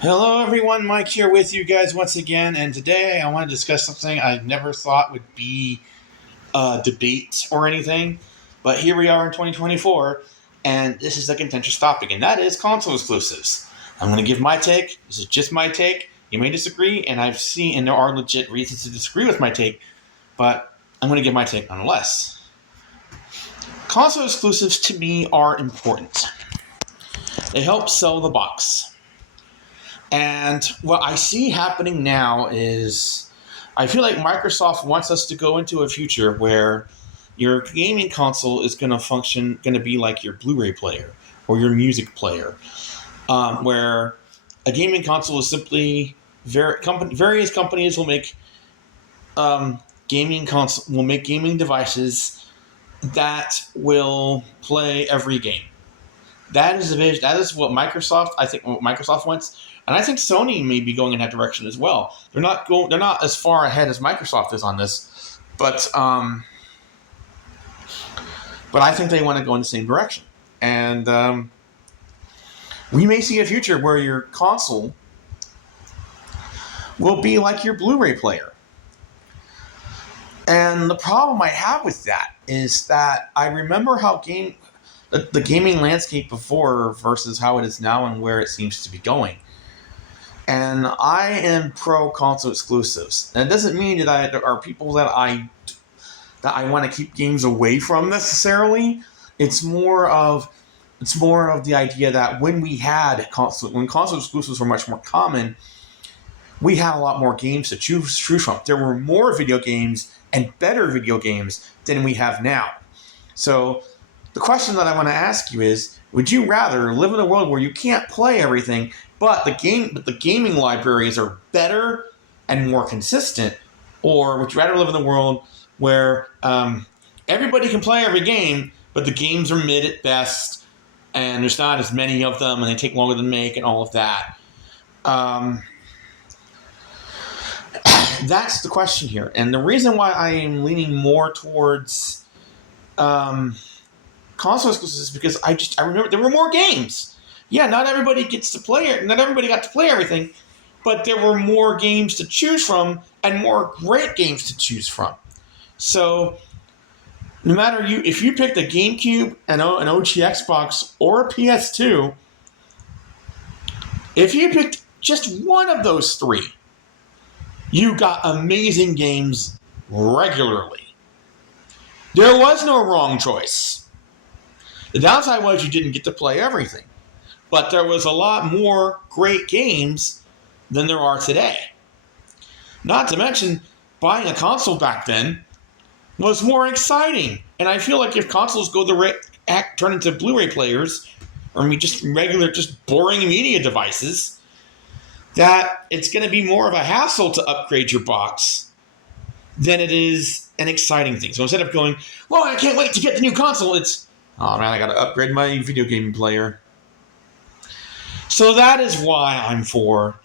Hello, everyone. Mike here with you guys once again, and today I want to discuss something I never thought would be a debate or anything, but here we are in 2024, and this is a contentious topic, and that is console exclusives. I'm going to give my take. This is just my take. You may disagree, and I've seen, and there are legit reasons to disagree with my take, but I'm going to give my take nonetheless. Console exclusives to me are important. They help sell the box. And what I see happening now is I feel like Microsoft wants us to go into a future where your gaming console is going to function, going to be like your Blu-ray player or your music player, where a gaming console is simply various companies will make gaming devices that will play every game. That is the vision. That is what Microsoft. I think what Microsoft wants, and I think Sony may be going in that direction as well. They're not going. They're not as far ahead as Microsoft is on this, but I think they want to go in the same direction. And we may see a future where your console will be like your Blu-ray player. And the problem I have with that is that I remember how the gaming landscape before versus how it is now and where it seems to be going. And I am pro console exclusives. And it doesn't mean that there are people that I want to keep games away from necessarily. It's more of the idea that when console exclusives were much more common, we had a lot more games to choose from. There were more video games and better video games than we have now. So the question that I want to ask you is, would you rather live in a world where you can't play everything, but the gaming libraries are better and more consistent, or would you rather live in a world where everybody can play every game, but the games are mid at best, and there's not as many of them, and they take longer to make, and all of that? That's the question here, and the reason why I am leaning more towards console exclusives is because I remember there were more games. Yeah, not everybody gets to play it. Not everybody got to play everything, but there were more games to choose from and more great games to choose from. So, no matter if you picked a GameCube, an OG Xbox, or a PS2, if you picked just one of those three, you got amazing games regularly. There was no wrong choice. The downside was you didn't get to play everything. But there was a lot more great games than there are today. Not to mention, buying a console back then was more exciting. And I feel like if consoles turn into Blu-ray players, or just boring media devices, that it's going to be more of a hassle to upgrade your box than it is an exciting thing. So instead of going, well, I can't wait to get the new console, it's, oh man, I got to upgrade my video game player. So that is why I'm for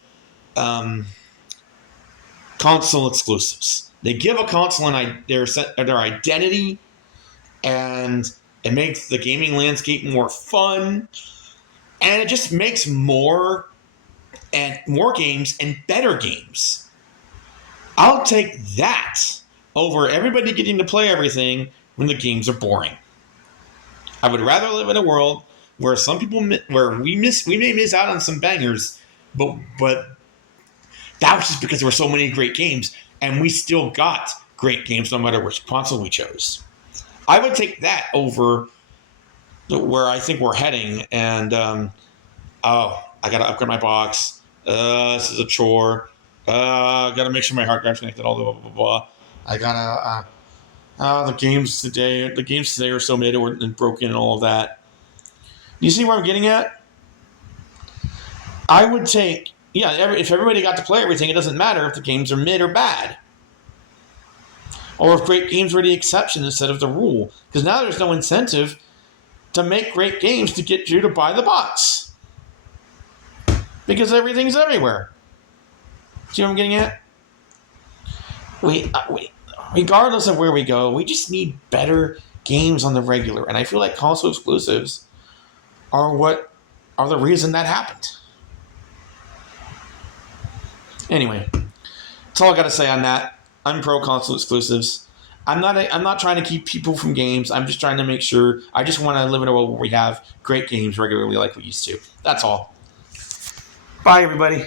console exclusives. They give a console their identity, and it makes the gaming landscape more fun, and it just makes more games and better games. I'll take that over everybody getting to play everything when the games are boring. I would rather live in a world where we may miss out on some bangers, but that was just because there were so many great games, and we still got great games no matter which console we chose. I would take that over where I think we're heading, and I gotta upgrade my box. This is a chore. I gotta make sure my hard drive's connected. All blah blah blah blah. I gotta. The games today are so mid and broken and all of that. You see where I'm getting at? I would take, if everybody got to play everything, it doesn't matter if the games are mid or bad. Or if great games were the exception instead of the rule. Because now there's no incentive to make great games to get you to buy the box. Because everything's everywhere. See what I'm getting at? Regardless of where we go, we just need better games on the regular. And I feel like console exclusives are the reason that happened. Anyway, that's all I got to say on that. I'm pro console exclusives. I'm not trying to keep people from games. I'm just trying to make sure. I just want to live in a world where we have great games regularly like we used to. That's all. Bye, everybody.